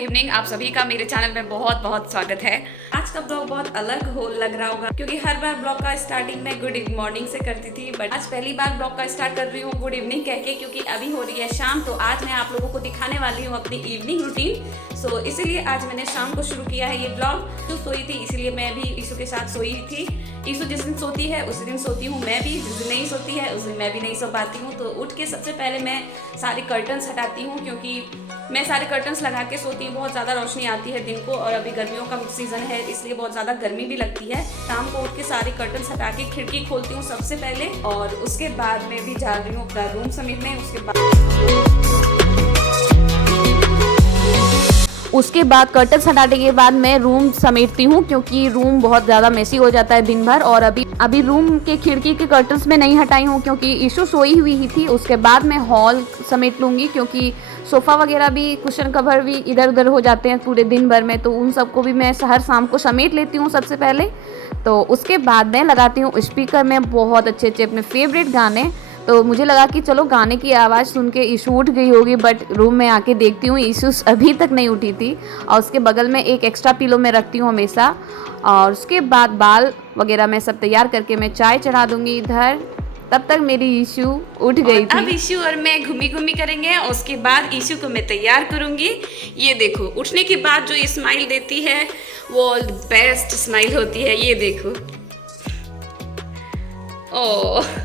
Evening, आप सभी का मेरे चैनल में बहुत बहुत स्वागत है। आज का ब्लॉग बहुत अलग हो लग रहा होगा क्योंकि हर बार ब्लॉग का स्टार्टिंग मैं गुड मॉर्निंग से करती थी, बट आज पहली बार ब्लॉग का स्टार्ट कर रही हूँ गुड इवनिंग कह के, क्योंकि अभी हो रही है शाम। तो आज मैं आप लोगों को दिखाने वाली हूँ अपनी इवनिंग रूटीन। सो इसीलिए आज मैंने शाम को शुरू किया है ये ब्लॉग। जो सोई थी इसीलिए मैं भी ईशु के साथ सोई थी। ईशु जिस दिन सोती है उसी दिन सोती हूँ मैं भी, जिस दिन नहीं सोती है उस दिन मैं भी नहीं सो पाती हूँ। तो उठ के सबसे पहले मैं सारे कर्टन्स हटाती हूँ, क्योंकि मैं सारे कर्टन्स लगा के सोती हूँ। बहुत ज़्यादा रोशनी आती है दिन को, और अभी गर्मियों का सीज़न है इसलिए बहुत ज़्यादा गर्मी भी लगती है। शाम को उठ के सारे कर्टन्स हटा के खिड़की खोलती हूँ सबसे पहले, और उसके बाद मैं भी जा रही हूँ अपना रूम समेटने। उसके बाद कर्टन्स हटाने के बाद मैं रूम समेटती हूँ, क्योंकि रूम बहुत ज़्यादा मेसी हो जाता है दिन भर। और अभी रूम के खिड़की के कर्टन्स में नहीं हटाई हूँ क्योंकि ईशु सोई हुई ही थी। उसके बाद मैं हॉल समेट लूँगी, क्योंकि सोफ़ा वगैरह भी, कुशन कवर भी इधर उधर हो जाते हैं पूरे दिन भर में, तो उन सबको भी मैं हर शाम को समेट लेती हूँ सबसे पहले। तो उसके बाद मैं लगाती हूँ स्पीकर में बहुत अच्छे अच्छे अपने फेवरेट गाने। तो मुझे लगा कि चलो गाने की आवाज़ सुन के ईशु उठ गई होगी, बट रूम में आके देखती हूँ ईशु अभी तक नहीं उठी थी। और उसके बगल में एक एक्स्ट्रा पिलो में रखती हूँ हमेशा। और उसके बाद बाल वगैरह मैं सब तैयार करके मैं चाय चढ़ा दूँगी इधर। तब तक मेरी ईशु उठ गई थी। अब ईशु और मैं घूमी घूमी करेंगे, और उसके बाद ईशु को मैं तैयार करूँगी। ये देखो, उठने के बाद जो स्माइल देती है वो बेस्ट स्माइल होती है। ये देखो, ओह।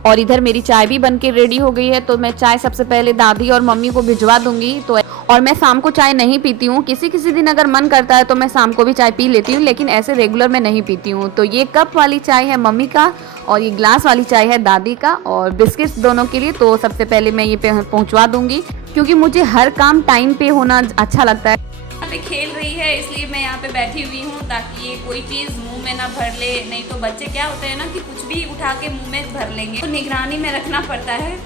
और इधर मेरी चाय भी बन के रेडी हो गई है, तो मैं चाय सबसे पहले दादी और मम्मी को भिजवा दूंगी। तो और मैं शाम को चाय नहीं पीती हूँ, किसी किसी दिन अगर मन करता है तो मैं शाम को भी चाय पी लेती हूँ, लेकिन ऐसे रेगुलर में नहीं पीती हूँ। तो ये कप वाली चाय है मम्मी का, और ये ग्लास वाली चाय है दादी का, और बिस्किट्स दोनों के लिए। तो सबसे पहले मैं ये पहुँचवा दूँगी, क्योंकि मुझे हर काम टाइम पे होना अच्छा लगता है। पे खेल रही है इसलिए मैं यहाँ पे बैठी हुई हूँ, ताकि ये कोई चीज़ मुंह में ना भर ले। नहीं तो बच्चे क्या होते हैं ना कि कुछ भी उठा के मुंह में भर लेंगे, तो निगरानी में रखना पड़ता है।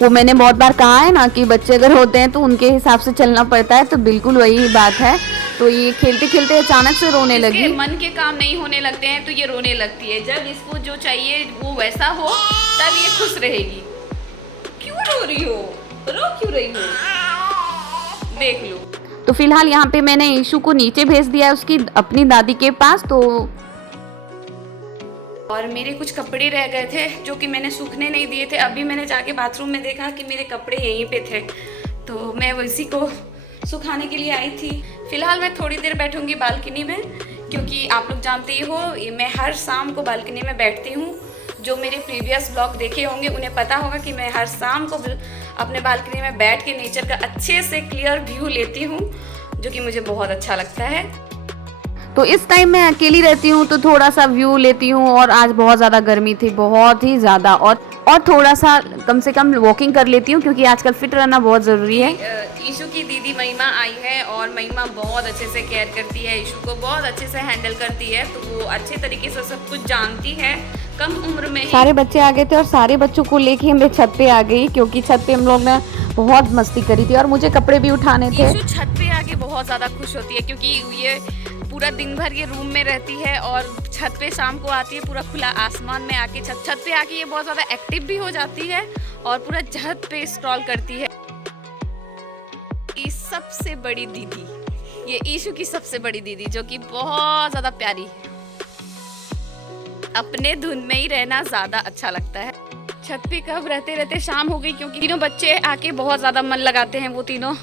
वो मैंने बहुत बार कहा है ना कि बच्चे अगर होते हैं तो उनके हिसाब से चलना पड़ता है, तो बिल्कुल वही बात है। तो ये खेलते खेलते अचानक से रोने लगी। मन के काम नहीं होने लगते हैं तो ये रोने लगती है। जब इसको जो चाहिए वो वैसा हो तब ये खुश रहेगी। क्यों रो रही हो? रो क्यों रही हो? देख लो। तो फिलहाल यहाँ पे मैंने ईशु को नीचे भेज दिया है उसकी अपनी दादी के पास। तो और मेरे कुछ कपड़े रह गए थे जो कि मैंने सूखने नहीं दिए थे। अभी मैंने जाके बाथरूम में देखा कि मेरे कपड़े यहीं पे थे, तो मैं उसी को सुखाने के लिए आई थी। फिलहाल मैं थोड़ी देर बैठूंगी बालकनी में, क्योंकि आप लोग जानते ही हो मैं हर शाम को बालकनी में बैठती हूँ। जो मेरे प्रीवियस ब्लॉग देखे होंगे उन्हें पता होगा कि मैं हर शाम को अपने बालकनी में बैठ के नेचर का अच्छे से क्लियर व्यू लेती हूँ, जो कि मुझे बहुत अच्छा लगता है। तो इस टाइम मैं अकेली रहती हूँ तो थोड़ा सा व्यू लेती हूँ। और आज बहुत ज़्यादा गर्मी थी, बहुत ही ज़्यादा, और थोड़ा सा कम से कम वॉकिंग कर लेती हूँ, क्योंकि आजकल फिट रहना बहुत ज़रूरी है। ईशु की दीदी महिमा आई है, और महिमा बहुत अच्छे से केयर करती है, ईशु को बहुत अच्छे से हैंडल करती है। तो वो अच्छे तरीके से सब कुछ जानती है। कम उम्र में सारे बच्चे आ गए थे, और सारे बच्चों को लेके मैं छत पे आ गई, क्योंकि छत पे हम लोग ने बहुत मस्ती करी थी और मुझे कपड़े भी उठाने थे। ईशु छत पे आके बहुत ज़्यादा खुश होती है, क्योंकि ये पूरा दिन भर ये रूम में रहती है और छत पे शाम को आती है, पूरा खुला आसमान में आके छत पे आके ये बहुत ज़्यादा एक्टिव भी हो जाती है और पूरा छत पे स्क्रॉल करती है। सबसे बड़ी दीदी, ये ईशु की सबसे बड़ी दीदी, जो कि बहुत ज़्यादा प्यारी है। अपने धुन में ही रहना ज़्यादा अच्छा लगता है। छत पे कब रहते रहते शाम हो गई, क्योंकि तीनों बच्चे आके बहुत ज़्यादा मन लगाते हैं। वो तीनों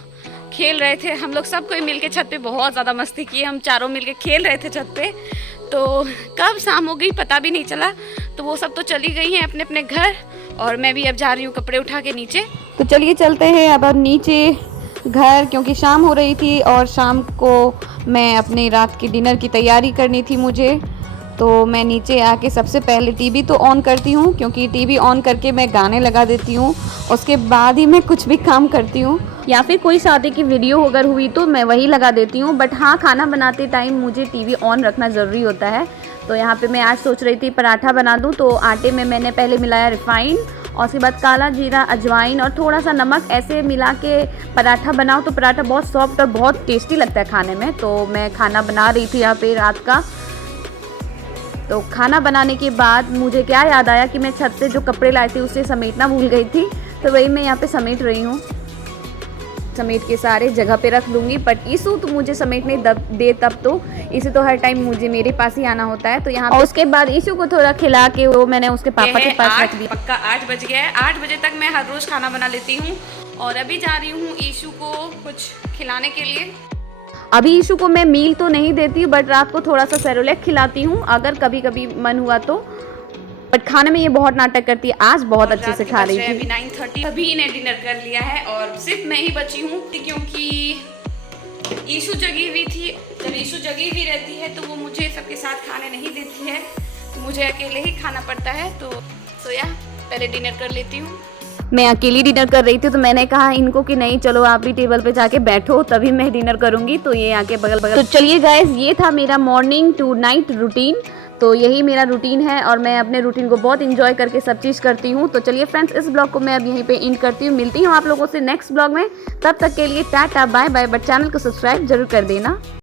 खेल रहे थे, हम लोग सब कोई मिलके छत पे बहुत ज़्यादा मस्ती की। हम चारों मिलके खेल रहे थे छत पे, तो कब शाम हो गई पता भी नहीं चला। तो वो सब तो चली गई हैं अपने अपने घर, और मैं भी अब जा रही हूँ कपड़े उठा के नीचे। तो चलिए चलते हैं अब नीचे घर, क्योंकि शाम हो रही थी और शाम को मैं अपने रात की डिनर की तैयारी करनी थी मुझे। तो मैं नीचे आके सबसे पहले टीवी तो ऑन करती हूँ, क्योंकि टीवी ऑन करके मैं गाने लगा देती हूँ। उसके बाद ही मैं कुछ भी काम करती हूँ, या फिर कोई शादी की वीडियो अगर हुई तो मैं वही लगा देती हूँ। बट हाँ, खाना बनाते टाइम मुझे टीवी ऑन रखना ज़रूरी होता है। तो यहाँ पे मैं आज सोच रही थी पराठा बना दूँ। तो आटे में मैंने पहले मिलाया रिफ़ाइन, और उसके बाद काला जीरा, अजवाइन और थोड़ा सा नमक, ऐसे मिला के पराठा बनाओ तो पराठा बहुत सॉफ्ट और बहुत टेस्टी लगता है खाने में। तो मैं खाना बना रही थी यहाँ पे रात का। तो खाना बनाने के बाद मुझे क्या याद आया कि मैं छत से जो कपड़े लाए थे उसे समेटना भूल गई थी, तो वही मैं यहाँ पे समेट रही हूँ। समेट के सारे जगह पे रख दूंगी। बट ईशू तो मुझे समेटने दे तब तो, इसे तो हर टाइम मुझे मेरे पास ही आना होता है। तो यहाँ और उसके बाद ईशू को थोड़ा खिला के वो मैंने उसके पापा के पास रख दिया। पक्का 8 बज गया है। 8 बजे तक मैं हर रोज़ खाना बना लेती हूँ और अभी जा रही हूँ ईशू को कुछ खिलाने के लिए। अभी ईशू को मैं मील तो नहीं देती, बट रात को थोड़ा सा सेरोलैक खिलाती हूँ अगर कभी कभी मन हुआ तो। बट खाने में ये बहुत नाटक करती है, आज बहुत अच्छे से खा रही थी। अभी 9:30 अभी इन्हें डिनर कर लिया है और सिर्फ मैं ही बची हूँ क्योंकि ईशू जगी हुई थी। जब ईशू जगी हुई रहती है तो वो मुझे सबके साथ खाने नहीं देती है, तो मुझे अकेले ही खाना पड़ता है। तो या पहले डिनर कर लेती हूँ। मैं अकेली डिनर कर रही थी तो मैंने कहा इनको कि नहीं चलो आप भी टेबल पे जाके बैठो तभी मैं डिनर करूंगी। तो ये आके बगल बगल। तो चलिए गाइस, ये था मेरा मॉर्निंग टू नाइट रूटीन। तो यही मेरा रूटीन है और मैं अपने रूटीन को बहुत इंजॉय करके सब चीज़ करती हूँ। तो चलिए फ्रेंड्स, इस ब्लॉग को मैं अब यहीं पे एंड करती हूँ। मिलती हूँ आप लोगों से नेक्स्ट ब्लॉग में, तब तक के लिए tata bye bye. But channel को सब्सक्राइब जरूर कर देना।